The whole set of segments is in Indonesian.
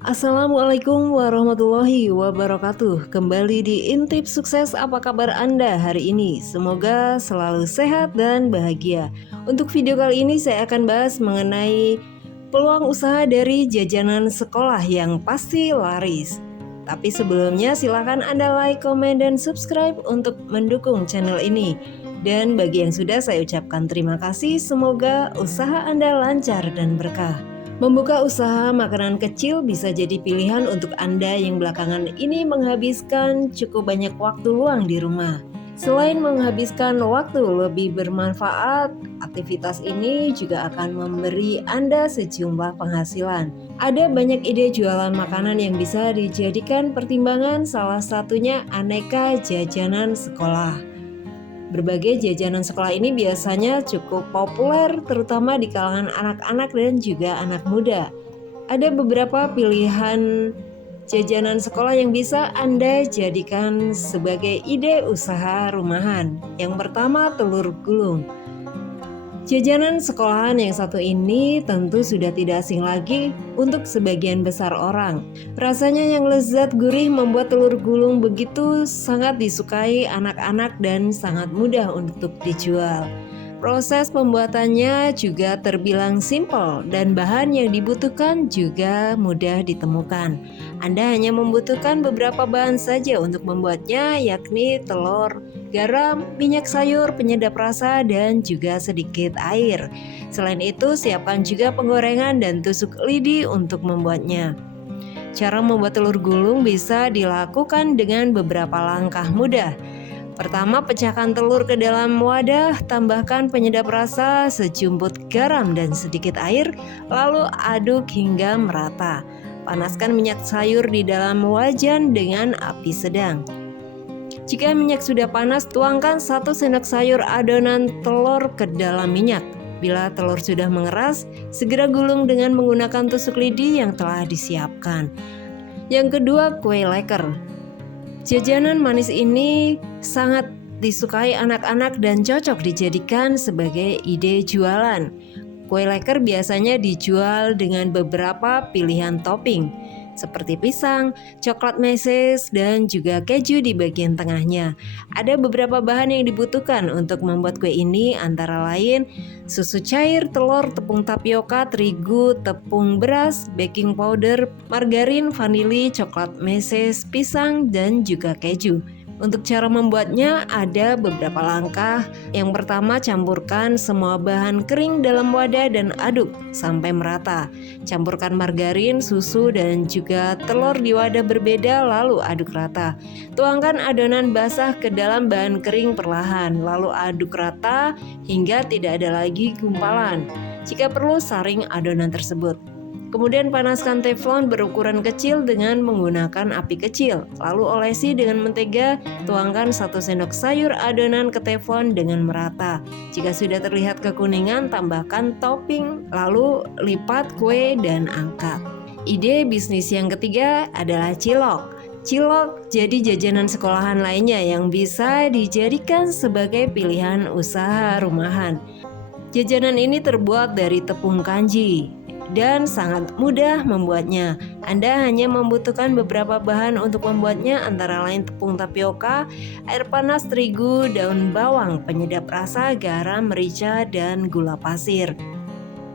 Assalamualaikum warahmatullahi wabarakatuh. Kembali di Intip Sukses, apa kabar Anda hari ini? Semoga selalu sehat dan bahagia. Untuk video kali ini saya akan bahas mengenai peluang usaha dari jajanan sekolah yang pasti laris. Tapi sebelumnya silahkan Anda like, komen, dan subscribe untuk mendukung channel ini. Dan bagi yang sudah, saya ucapkan terima kasih. Semoga usaha Anda lancar dan berkah. Membuka usaha makanan kecil bisa jadi pilihan untuk Anda yang belakangan ini menghabiskan cukup banyak waktu luang di rumah. Selain menghabiskan waktu lebih bermanfaat, aktivitas ini juga akan memberi Anda sejumlah penghasilan. Ada banyak ide jualan makanan yang bisa dijadikan pertimbangan, salah satunya aneka jajanan sekolah. Berbagai jajanan sekolah ini biasanya cukup populer terutama di kalangan anak-anak dan juga anak muda. Ada beberapa pilihan jajanan sekolah yang bisa Anda jadikan sebagai ide usaha rumahan. Yang pertama, telur gulung. Jajanan sekolahan yang satu ini tentu sudah tidak asing lagi untuk sebagian besar orang. Rasanya yang lezat gurih membuat telur gulung begitu sangat disukai anak-anak dan sangat mudah untuk dijual. Proses pembuatannya juga terbilang simpel dan bahan yang dibutuhkan juga mudah ditemukan. Anda hanya membutuhkan beberapa bahan saja untuk membuatnya, yakni telur, garam, minyak sayur, penyedap rasa, dan juga sedikit air. Selain itu, siapkan juga penggorengan dan tusuk lidi untuk membuatnya. Cara membuat telur gulung bisa dilakukan dengan beberapa langkah mudah. Pertama, pecahkan telur ke dalam wadah, tambahkan penyedap rasa, sejumput garam dan sedikit air, lalu aduk hingga merata. Panaskan minyak sayur di dalam wajan dengan api sedang. Jika minyak sudah panas, tuangkan 1 sendok sayur adonan telur ke dalam minyak. Bila telur sudah mengeras, segera gulung dengan menggunakan tusuk lidi yang telah disiapkan. Yang kedua, kue leker. Jajanan manis ini sangat disukai anak-anak dan cocok dijadikan sebagai ide jualan. Kue leker biasanya dijual dengan beberapa pilihan topping seperti pisang, coklat meses, dan juga keju di bagian tengahnya. Ada beberapa bahan yang dibutuhkan untuk membuat kue ini, antara lain susu cair, telur, tepung tapioka, terigu, tepung beras, baking powder, margarin, vanili, coklat meses, pisang, dan juga keju. Untuk cara membuatnya ada beberapa langkah. Yang pertama, campurkan semua bahan kering dalam wadah dan aduk sampai merata. Campurkan margarin, susu, dan juga telur di wadah berbeda lalu aduk rata. Tuangkan adonan basah ke dalam bahan kering perlahan, lalu aduk rata hingga tidak ada lagi gumpalan. Jika perlu, saring adonan tersebut. Kemudian panaskan teflon berukuran kecil dengan menggunakan api kecil. Lalu olesi dengan mentega, tuangkan 1 sendok sayur adonan ke teflon dengan merata. Jika sudah terlihat kekuningan, tambahkan topping, lalu lipat kue dan angkat. Ide bisnis yang ketiga adalah cilok. Cilok jadi jajanan sekolahan lainnya yang bisa dijadikan sebagai pilihan usaha rumahan. Jajanan ini terbuat dari tepung kanji dan sangat mudah membuatnya. Anda hanya membutuhkan beberapa bahan untuk membuatnya, antara lain tepung tapioka, air panas, terigu, daun bawang, penyedap rasa, garam, merica, dan gula pasir.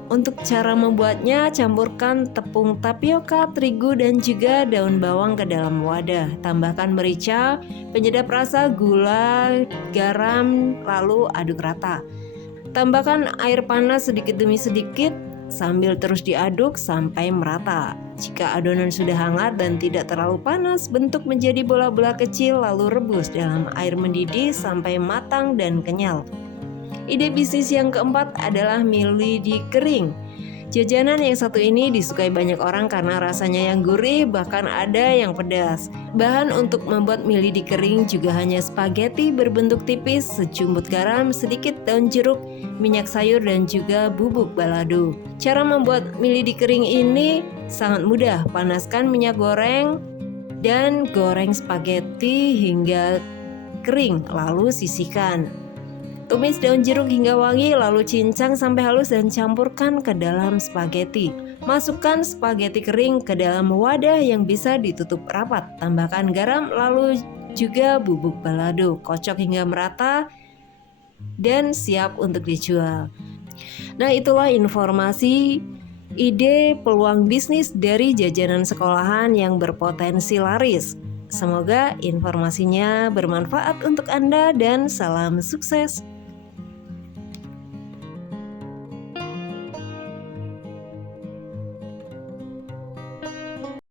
Untuk cara membuatnya, campurkan tepung tapioka, terigu, dan juga daun bawang ke dalam wadah. Tambahkan merica, penyedap rasa, gula, garam, lalu aduk rata. Tambahkan air panas sedikit demi sedikit sambil terus diaduk sampai merata. Jika adonan sudah hangat dan tidak terlalu panas, bentuk menjadi bola-bola kecil lalu rebus dalam air mendidih sampai matang dan kenyal. Ide bisnis yang keempat adalah mie lidi kering. Jajanan yang satu ini disukai banyak orang karena rasanya yang gurih, bahkan ada yang pedas. Bahan untuk membuat mie lidi kering juga hanya spaghetti berbentuk tipis, sejumput garam, sedikit daun jeruk, minyak sayur, dan juga bubuk balado. Cara membuat mie lidi kering ini sangat mudah. Panaskan minyak goreng dan goreng spaghetti hingga kering, lalu sisihkan. Tumis daun jeruk hingga wangi, lalu cincang sampai halus dan campurkan ke dalam spaghetti. Masukkan spaghetti kering ke dalam wadah yang bisa ditutup rapat. Tambahkan garam lalu juga bubuk balado. Kocok hingga merata dan siap untuk dijual. Nah, itulah informasi ide peluang bisnis dari jajanan sekolahan yang berpotensi laris. Semoga informasinya bermanfaat untuk Anda dan salam sukses.